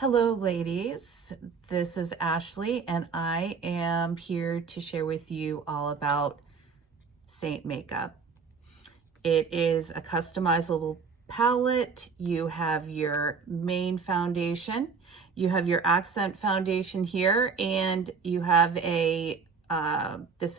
Hello, ladies. This is Ashley, and I am here to share with you all about Seint makeup. It is a customizable palette. You have your main foundation, you have your accent foundation here, and you have this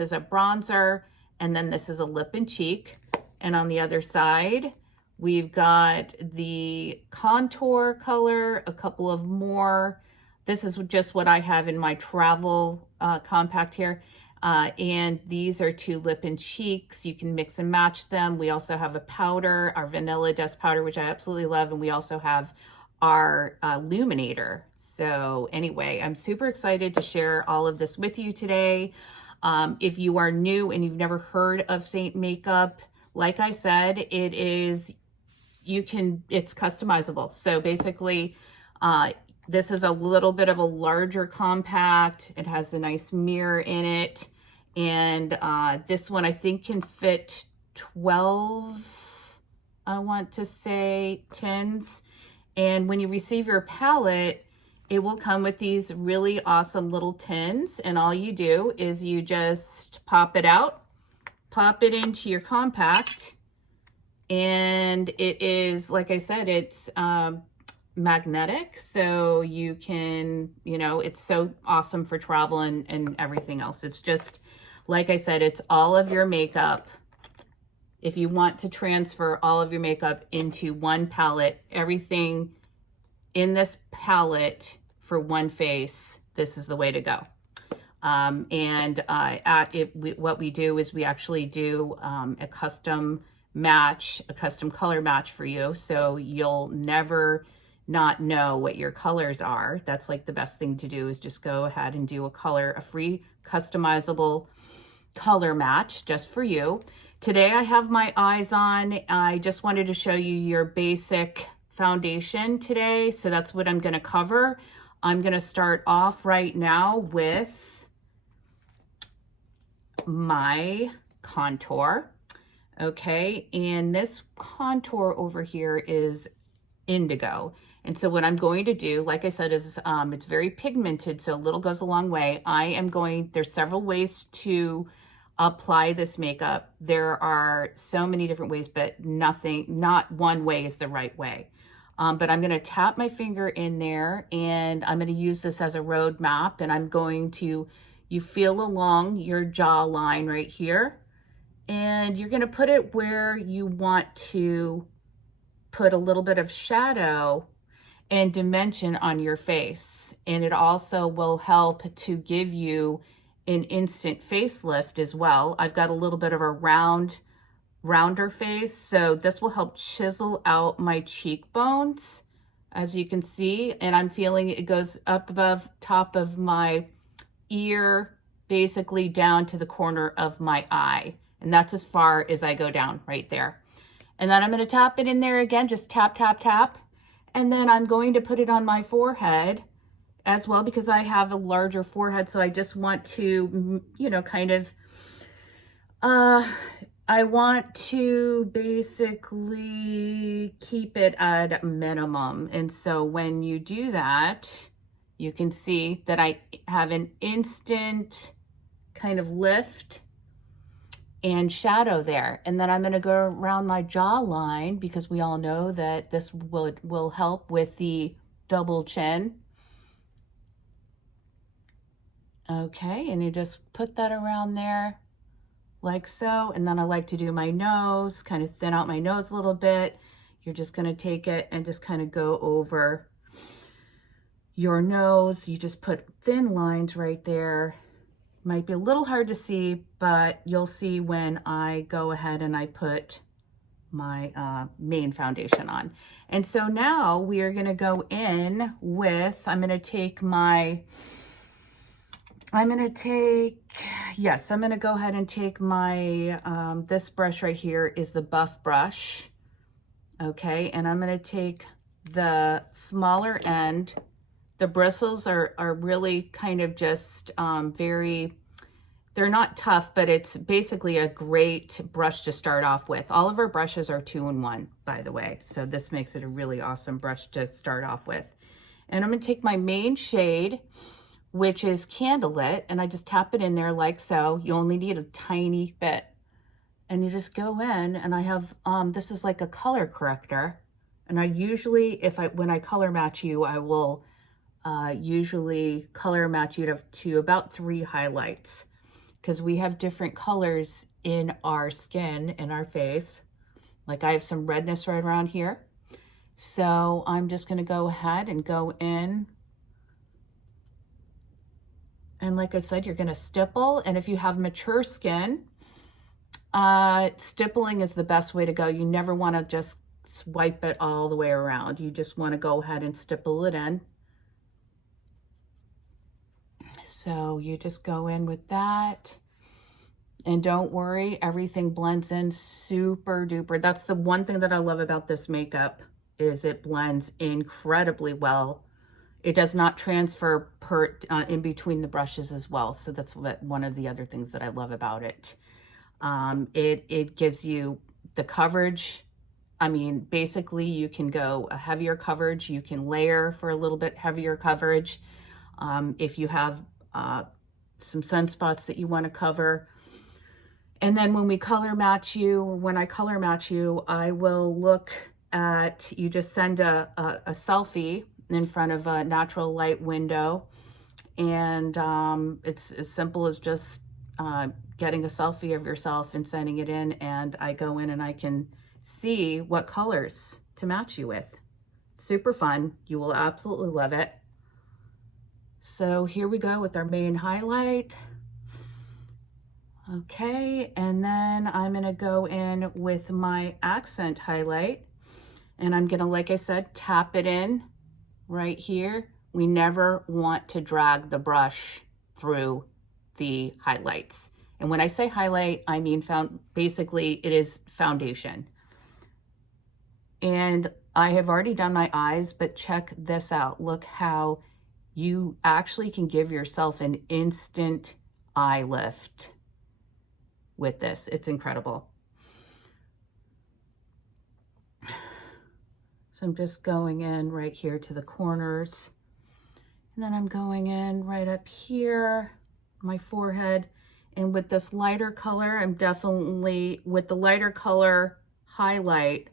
is a bronzer, and then this is a lip and cheek. And on the other side, we've got the contour color, a couple of more. This is just what I have in my travel compact here. And these are 2 lip and cheeks. You can mix and match them. We also have a powder, our vanilla dust powder, which I absolutely love. And we also have our illuminator. So anyway, I'm super excited to share all of this with you today. If you are new and you've never heard of Seint makeup, like I said, it's customizable. So basically, this is a little bit of a larger compact. It has a nice mirror in it. And this one I think can fit 12, I want to say, tins. And when you receive your palette, it will come with these really awesome little tins. And all you do is you just pop it out, pop it into your compact. And it is, like I said, it's magnetic, so you can, it's so awesome for travel and everything else. It's just, like I said, it's all of your makeup. If you want to transfer all of your makeup into one palette, everything in this palette for one face, this is the way to go. What we do is we actually do a custom match, a custom color match for you, so you'll never not know what your colors are. That's like the best thing to do, is just go ahead and do a free customizable color match just for you. Today I have my eyes on. I just wanted to show you your basic foundation today, so that's what I'm going to cover. I'm going to start off right now with my contour. Okay, and this contour over here is indigo. And so what I'm going to do, like I said, is it's very pigmented, so a little goes a long way. There's several ways to apply this makeup. There are so many different ways, but not one way is the right way. But I'm going to tap my finger in there, and I'm going to use this as a road map, and I'm going to, you feel along your jawline right here, and you're going to put it where you want to put a little bit of shadow and dimension on your face. And it also will help to give you an instant facelift as well. I've got a little bit of a rounder face, so this will help chisel out my cheekbones, as you can see. And I'm feeling it goes up above top of my ear, basically down to the corner of my eye. And that's as far as I go down right there. And then I'm going to tap it in there again, just tap, tap, tap. And then I'm going to put it on my forehead as well, because I have a larger forehead. So I just want to, I want to basically keep it at a minimum. And so when you do that, you can see that I have an instant kind of lift and shadow there. And then I'm going to go around my jawline, because we all know that this will help with the double chin. Okay, and you just put that around there like so. And then I like to do my nose, kind of thin out my nose a little bit. You're just going to take it and just kind of go over your nose. You just put thin lines right there. Might be a little hard to see, but you'll see when I go ahead and I put my main foundation on. And so now we are going to go in with, I'm going to go ahead and take my, this brush right here is the Buff brush. Okay, and I'm going to take the smaller end. The bristles are really kind of just they're not tough, but it's basically a great brush to start off with. All of our brushes are 2-in-1, by the way. So this makes it a really awesome brush to start off with. And I'm going to take my main shade, which is Candlelit, and I just tap it in there like so. You only need a tiny bit. And you just go in, and I have, this is like a color corrector. And I usually, when I color match you, I will usually color match you to about 3 highlights, because we have different colors in our skin, in our face. Like I have some redness right around here. So I'm just gonna go ahead and go in. And like I said, you're gonna stipple. And if you have mature skin, stippling is the best way to go. You never wanna just swipe it all the way around. You just wanna go ahead and stipple it in. So you just go in with that. And don't worry, everything blends in super duper. That's the one thing that I love about this makeup, is it blends incredibly well. It does not transfer in between the brushes as well. So that's one of the other things that I love about it. It gives you the coverage. I mean, basically you can go a heavier coverage. You can layer for a little bit heavier coverage. If you have some sunspots that you want to cover. And then when I color match you, I will look at, you just send a selfie in front of a natural light window. And it's as simple as just getting a selfie of yourself and sending it in. And I go in and I can see what colors to match you with. Super fun. You will absolutely love it. So here we go with our main highlight. Okay, and then I'm gonna go in with my accent highlight, and I'm gonna, like I said, tap it in right here. We never want to drag the brush through the highlights. And when I say highlight, I mean basically it is foundation. And I have already done my eyes, but check this out. Look how you actually can give yourself an instant eye lift with this. It's incredible. So I'm just going in right here to the corners. And then I'm going in right up here, my forehead. And with this lighter color, I'm definitely, with the lighter color highlight,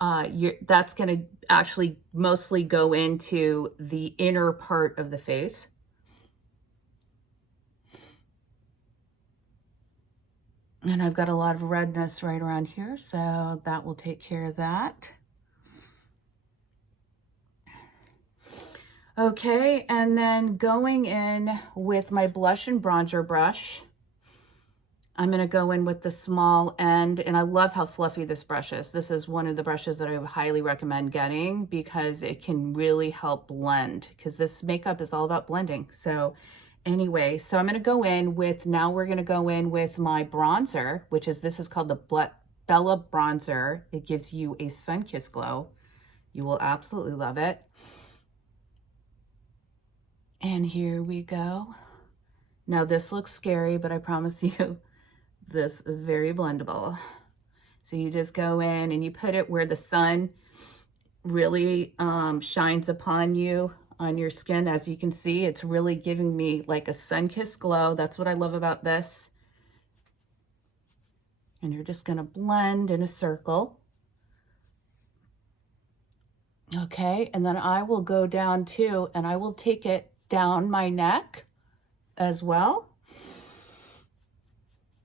that's gonna actually mostly go into the inner part of the face. And I've got a lot of redness right around here, so that will take care of that. Okay, and then going in with my blush and bronzer brush, I'm gonna go in with the small end, and I love how fluffy this brush is. This is one of the brushes that I would highly recommend getting because it can really help blend, because this makeup is all about blending. So anyway, so I'm gonna go in with, now we're gonna go in with my bronzer, which is, this is called the Bella Bronzer. It gives you a sun-kissed glow. You will absolutely love it. And here we go. Now this looks scary, but I promise you, this is very blendable. So you just go in and you put it where the sun really shines upon you, on your skin. As you can see, it's really giving me like a sun-kissed glow. That's what I love about this. And you're just gonna blend in a circle. Okay, and then I will go down too, and I will take it down my neck as well.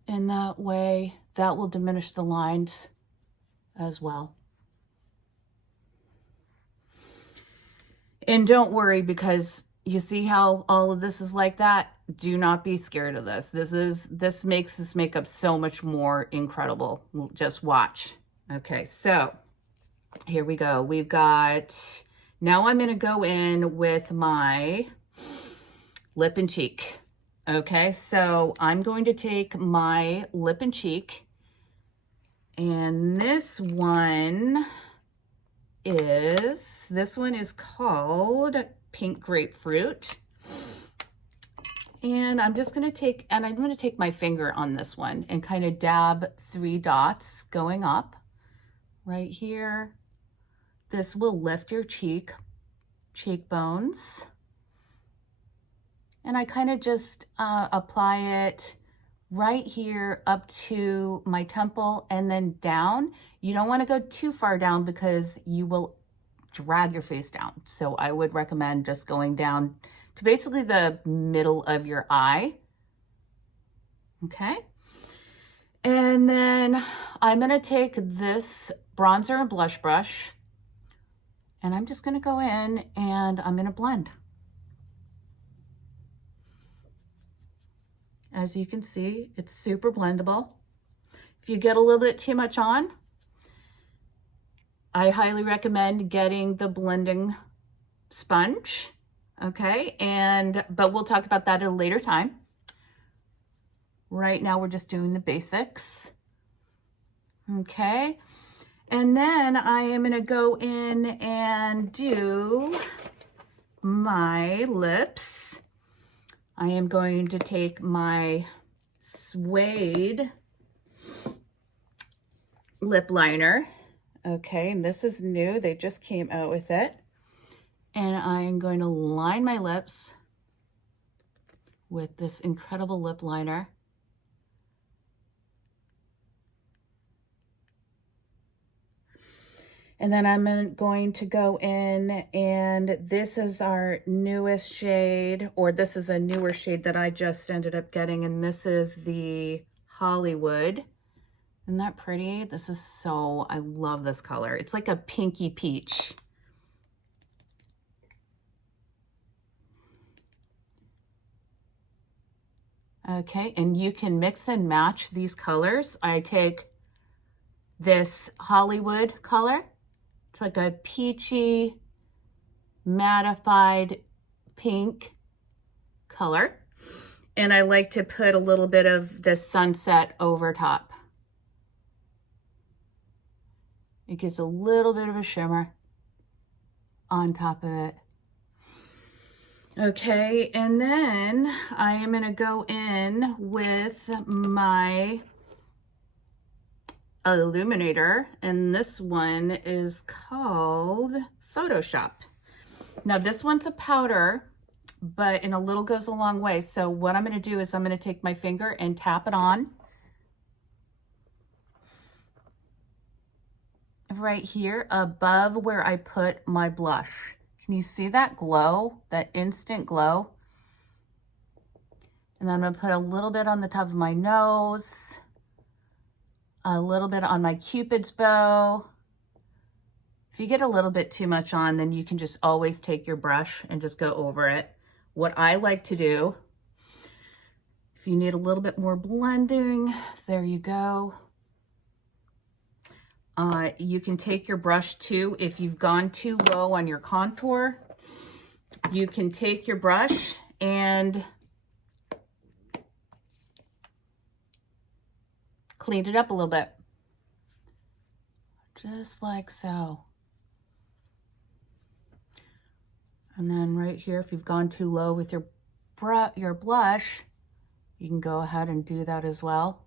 And that way, that will diminish the lines as well. And don't worry, because you see how all of this is like that? Do not be scared of this. This makes this makeup so much more incredible. Just watch. Okay, so here we go. We've got, now I'm gonna go in with my lip and cheek. Okay, so I'm going to take my lip and cheek, and this one is called Pink Grapefruit. And I'm just gonna take, and I'm gonna take my finger on this one and kind of dab 3 dots going up right here. This will lift your cheek cheekbones. And I kind of just apply it right here up to my temple and then down. You don't want to go too far down because you will drag your face down. So I would recommend just going down to basically the middle of your eye. Okay. And then I'm going to take this bronzer and blush brush and I'm just going to go in and I'm going to blend. As you can see, it's super blendable. If you get a little bit too much on, I highly recommend getting the blending sponge, okay? But we'll talk about that at a later time. Right now, we're just doing the basics, okay? And then I am gonna go in and do my lips. I am going to take my suede lip liner. Okay, and this is new. They just came out with it. And I'm going to line my lips with this incredible lip liner. And then I'm going to go in, and this is our newest shade, or this is a newer shade that I just ended up getting, and this is the Hollywood. Isn't that pretty? This is so, I love this color. It's like a pinky peach. Okay, and you can mix and match these colors. I take this Hollywood color. It's like a peachy, mattified pink color. And I like to put a little bit of this sunset over top. It gives a little bit of a shimmer on top of it. Okay, and then I am gonna go in with my illuminator, and this one is called Photoshop. Now this one's a powder, but a little goes a long way. So what I'm going to do is I'm going to take my finger and tap it on right here above where I put my blush. Can you see that glow, that instant glow? And then I'm going to put a little bit on the top of my nose, a little bit on my Cupid's bow. If you get a little bit too much on, then you can just always take your brush and just go over it. What I like to do, if you need a little bit more blending, there you go. You can take your brush too. If you've gone too low on your contour, you can take your brush and clean it up a little bit. Just like so. And then right here, if you've gone too low with your blush, you can go ahead and do that as well.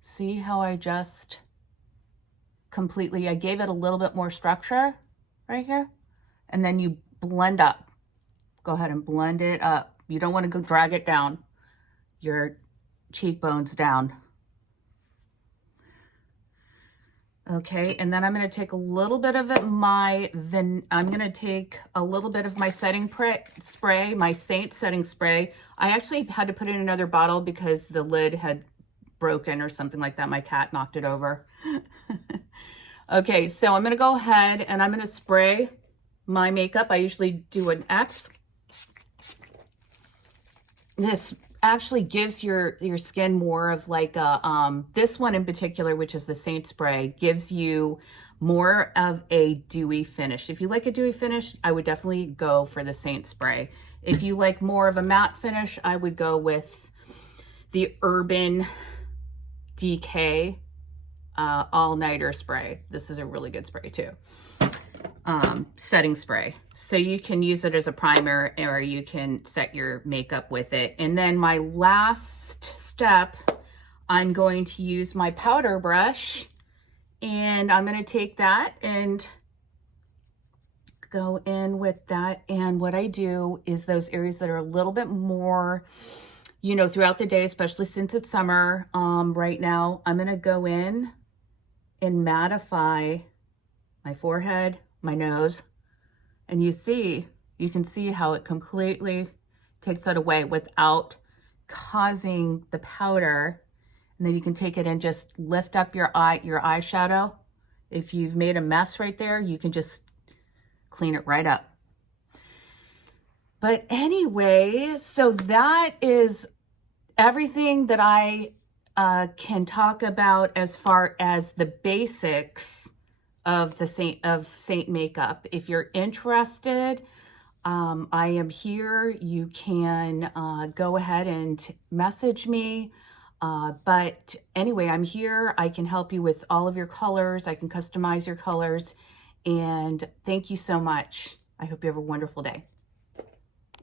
See how I just I gave it a little bit more structure right here. And then you blend up. Go ahead and blend it up. You don't want to go drag it down, your cheekbones down. Okay, and then I'm going to take a little bit of my setting spray, my Seint setting spray. I actually had to put it in another bottle because the lid had broken or something like that. My cat knocked it over. Okay, so I'm going to go ahead and I'm going to spray my makeup. I usually do an X. This actually gives your skin more of like a, this one in particular, which is the Seint spray, gives you more of a dewy finish. If you like a dewy finish, I would definitely go for the Seint spray. If you like more of a matte finish, I would go with the Urban Decay All-Nighter spray. This is a really good spray too. Setting spray. So you can use it as a primer or you can set your makeup with it. And then my last step, I'm going to use my powder brush and I'm going to take that and go in with that. And what I do is those areas that are a little bit more, you know, throughout the day, especially since it's summer, right now, I'm going to go in and mattify my forehead, my nose, and you can see how it completely takes that away without causing the powder. And then you can take it and just lift up your eyeshadow. If you've made a mess right there, you can just clean it right up. But anyway, so that is everything that I can talk about as far as the basics of the Seint makeup. If you're interested, I am here. You can go ahead and message me. But anyway, I'm here. I can help you with all of your colors. I can customize your colors. And thank you so much. I hope you have a wonderful day.